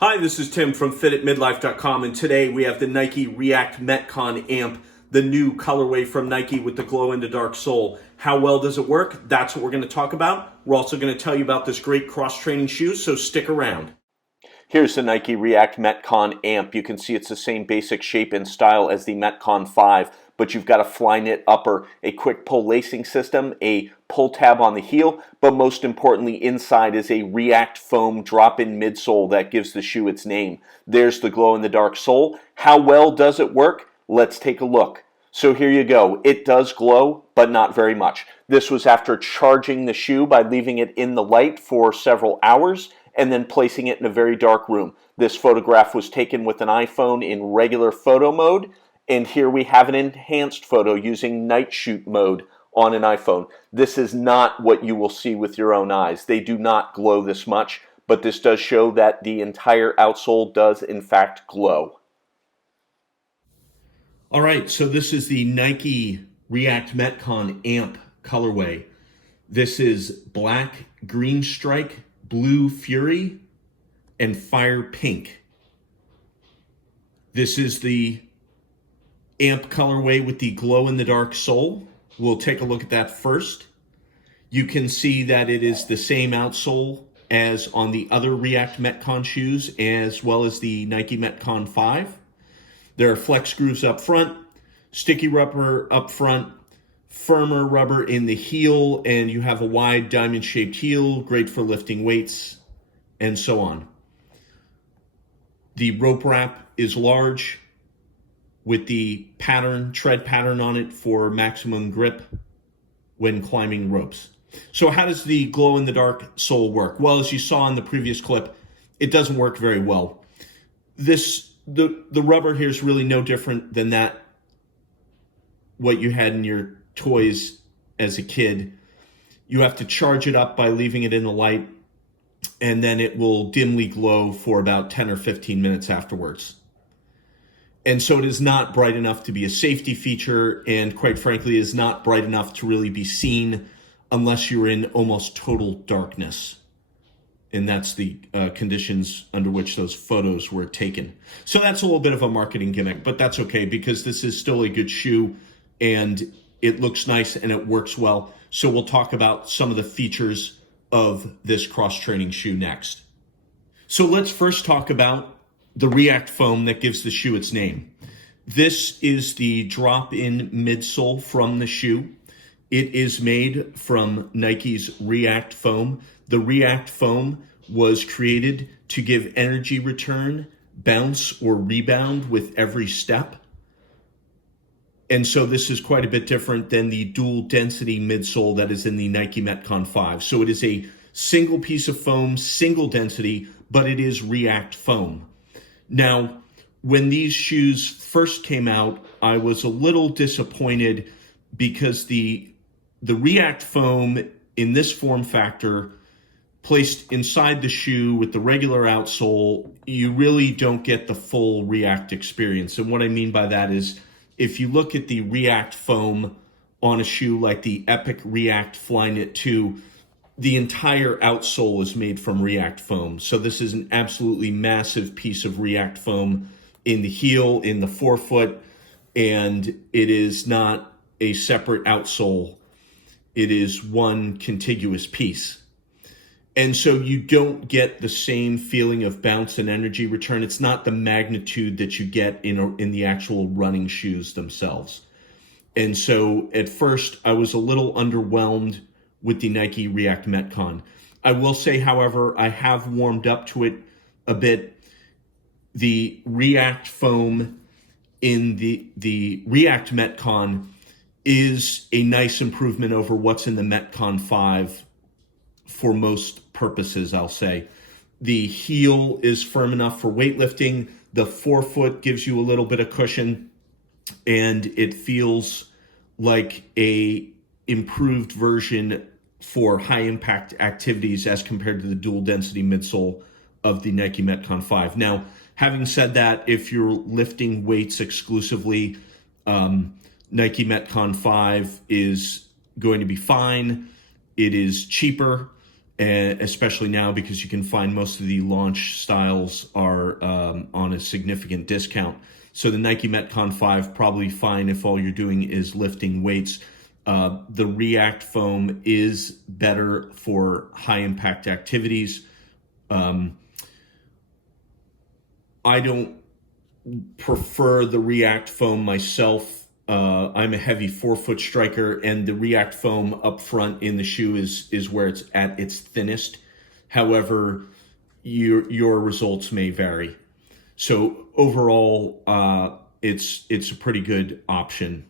Hi, this is Tim from fititmidlife.com, and today we have the Nike React Metcon AMP, the new colorway from Nike with the glow-in-the-dark sole. How well does it work? That's what we're going to talk about. We're also going to tell you about this great cross-training shoe, so stick around. Here's the Nike React Metcon AMP. You can see it's the same basic shape and style as the Metcon 5, but you've got a FlyKnit upper, a quick pull lacing system, a pull tab on the heel, but most importantly inside is a React foam drop-in midsole that gives the shoe its name. There's the glow-in-the-dark sole. How well does it work? Let's take a look. So here you go. It does glow, but not very much. This was after charging the shoe by leaving it in the light for several hours and then placing it in a very dark room. This photograph was taken with an iPhone in regular photo mode, and here we have an enhanced photo using night shoot mode on an iPhone. This is not what you will see with your own eyes. They do not glow this much, but this does show that the entire outsole does in fact glow. All right, so this is the Nike React Metcon AMP colorway. This is black, green strike, blue fury, and fire pink. This is the AMP colorway with the glow-in-the-dark sole. We'll take a look at that first. You can see that it is the same outsole as on the other React Metcon shoes, as well as the Nike Metcon 5. There are flex grooves up front, sticky rubber up front, firmer rubber in the heel, and you have a wide diamond-shaped heel, great for lifting weights, and so on. The rope wrap is large with the tread pattern on it for maximum grip when climbing ropes. So how does the glow-in-the-dark sole work? Well, as you saw in the previous clip, it doesn't work very well. The rubber here is really no different than what you had in your toys as a kid. You have to charge it up by leaving it in the light, and then it will dimly glow for about 10 or 15 minutes afterwards. And so it is not bright enough to be a safety feature, and quite frankly, is not bright enough to really be seen unless you're in almost total darkness. And that's the conditions under which those photos were taken. So that's a little bit of a marketing gimmick, but that's okay because this is still a good shoe and it looks nice and it works well. So we'll talk about some of the features of this cross-training shoe next. So let's first talk about the React foam that gives the shoe its name. This is the drop-in midsole from the shoe. It is made from Nike's React foam. The React foam was created to give energy return, bounce, or rebound with every step. And so this is quite a bit different than the dual density midsole that is in the Nike Metcon 5. So it is a single piece of foam, single density, but it is React foam. Now, when these shoes first came out, I was a little disappointed because the React foam in this form factor placed inside the shoe with the regular outsole, you really don't get the full React experience. And what I mean by that is if you look at the React foam on a shoe like the Epic React FlyKnit 2, the entire outsole is made from React foam. So this is an absolutely massive piece of React foam in the heel, in the forefoot, and it is not a separate outsole. It is one contiguous piece. And so you don't get the same feeling of bounce and energy return. It's not the magnitude that you get in the actual running shoes themselves. And so at first I was a little underwhelmed with the Nike React Metcon. I will say, however, I have warmed up to it a bit. The React foam in the React Metcon is a nice improvement over what's in the Metcon 5 for most purposes, I'll say. The heel is firm enough for weightlifting. The forefoot gives you a little bit of cushion, and it feels like a improved version for high impact activities as compared to the dual density midsole of the Nike Metcon 5. Now, having said that, if you're lifting weights exclusively, Nike Metcon 5 is going to be fine. It is cheaper. and especially now because you can find most of the launch styles are on a significant discount. So the Nike Metcon 5, probably fine if all you're doing is lifting weights. The React foam is better for high impact activities. I don't prefer the React foam myself. I'm a heavy 4-foot striker, and the React foam up front in the shoe is where it's at its thinnest. However, your results may vary. So overall, it's a pretty good option.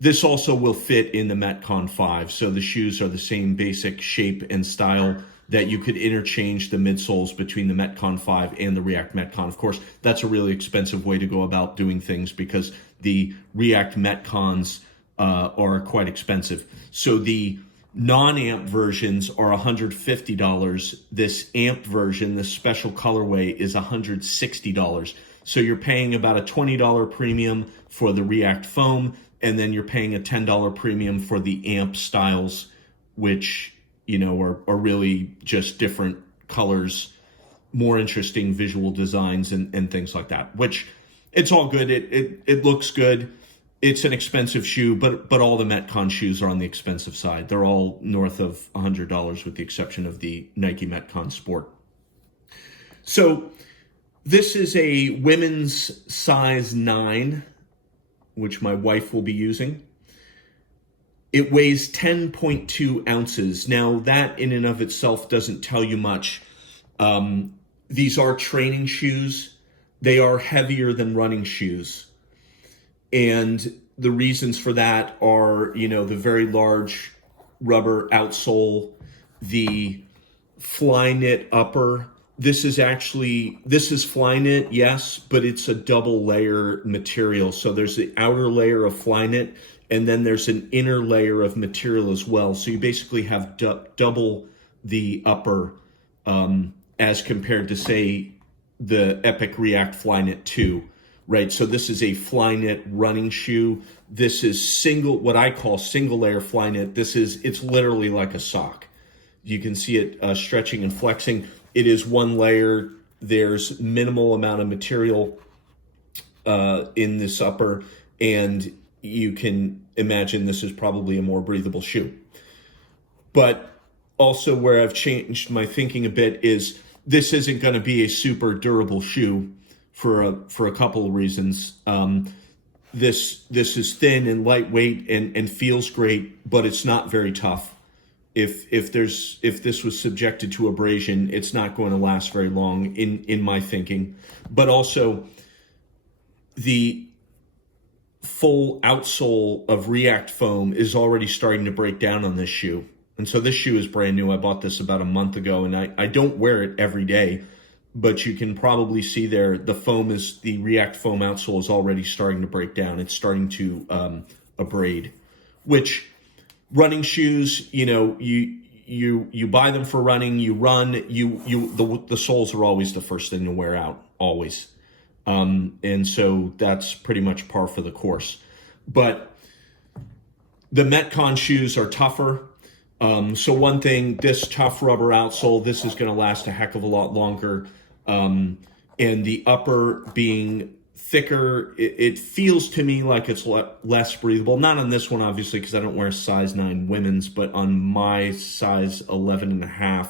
This also will fit in the Metcon 5, so the shoes are the same basic shape and style that you could interchange the midsoles between the Metcon 5 and the React Metcon. Of course, that's a really expensive way to go about doing things because the React Metcons are quite expensive. So the non-AMP versions are $150. This AMP version, this special colorway, is $160. So you're paying about a $20 premium for the React foam, and then you're paying a $10 premium for the AMP styles, which, you know, are really just different colors, more interesting visual designs and things like that, which it's all good. It looks good. It's an expensive shoe, but all the Metcon shoes are on the expensive side. They're all north of $100 with the exception of the Nike Metcon Sport. So this is a women's size 9, which my wife will be using. It weighs 10.2 ounces. Now, that in and of itself doesn't tell you much. These are training shoes. They are heavier than running shoes. And the reasons for that are, you know, the very large rubber outsole, the FlyKnit upper. This is FlyKnit, yes, but it's a double layer material. So there's the outer layer of FlyKnit, and then there's an inner layer of material as well. So you basically have double the upper as compared to, say, the Epic React FlyKnit 2, right? So this is a FlyKnit running shoe. This is what I call single layer FlyKnit. It's literally like a sock. You can see it stretching and flexing. It is one layer. There's minimal amount of material in this upper, and you can imagine this is probably a more breathable shoe. But also where I've changed my thinking a bit is this isn't going to be a super durable shoe for a couple of reasons. This is thin and lightweight and feels great, but it's not very tough. If this was subjected to abrasion, it's not going to last very long in my thinking. But also, the full outsole of React foam is already starting to break down on this shoe. And so this shoe is brand new. I bought this about a month ago, and I don't wear it every day, but you can probably see there the React foam outsole is already starting to break down. It's starting to abrade, which running shoes, you know, you buy them for running, you run, the soles are always the first thing to wear out, always. And so that's pretty much par for the course. But the Metcon shoes are tougher. So one thing, this tough rubber outsole, this is going to last a heck of a lot longer. And the upper being thicker, it feels to me like it's less breathable. Not on this one, obviously, because I don't wear size 9 women's, but on my size 11.5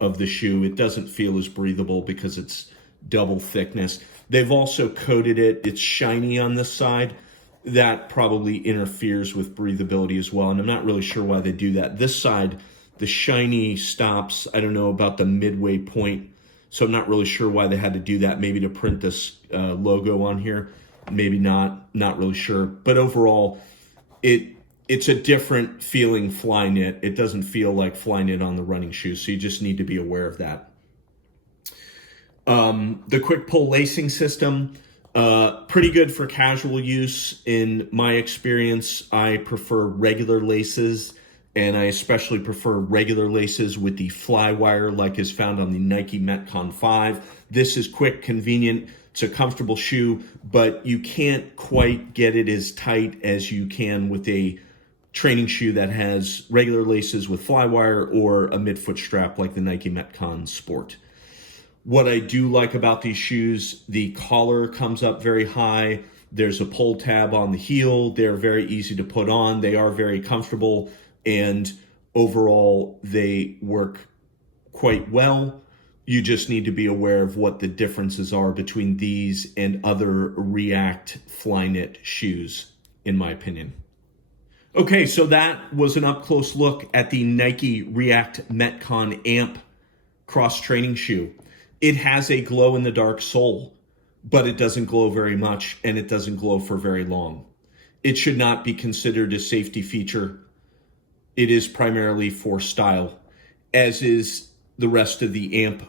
of the shoe, it doesn't feel as breathable because it's double thickness. They've also coated it. It's shiny on this side. That probably interferes with breathability as well, and I'm not really sure why they do that. This side, the shiny stops, I don't know, about the midway point, so I'm not really sure why they had to do that. Maybe to print this logo on here, maybe not really sure. But overall, it's a different feeling FlyKnit. It doesn't feel like FlyKnit on the running shoes, so you just need to be aware of that. The quick pull lacing system, pretty good for casual use. In my experience, I prefer regular laces, and I especially prefer regular laces with the fly wire like is found on the Nike Metcon 5. This is quick, convenient. It's a comfortable shoe, but you can't quite get it as tight as you can with a training shoe that has regular laces with flywire or a midfoot strap like the Nike Metcon Sport. What I do like about these shoes, the collar comes up very high. There's a pull tab on the heel. They're very easy to put on. They are very comfortable, and overall they work quite well. You just need to be aware of what the differences are between these and other React FlyKnit shoes, in my opinion. Okay, so that was an up-close look at the Nike React Metcon AMP cross-training shoe. It has a glow-in-the-dark sole, but it doesn't glow very much, and it doesn't glow for very long. It should not be considered a safety feature. It is primarily for style, as is the rest of the AMP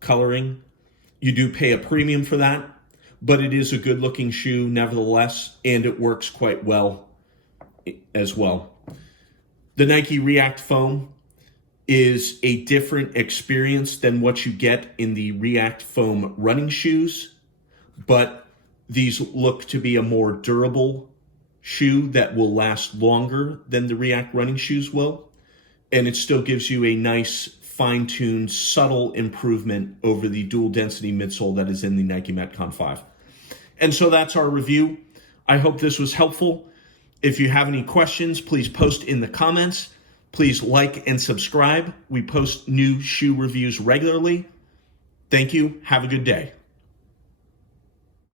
coloring. You do pay a premium for that, but it is a good-looking shoe nevertheless, and it works quite well as well. The Nike React Foam is a different experience than what you get in the React Foam running shoes, but these look to be a more durable shoe that will last longer than the React running shoes will, and it still gives you a nice fine-tuned, subtle improvement over the dual density midsole that is in the Nike Metcon 5. And so that's our review. I hope this was helpful. If you have any questions, please post in the comments. Please like and subscribe. We post new shoe reviews regularly. Thank you. Have a good day.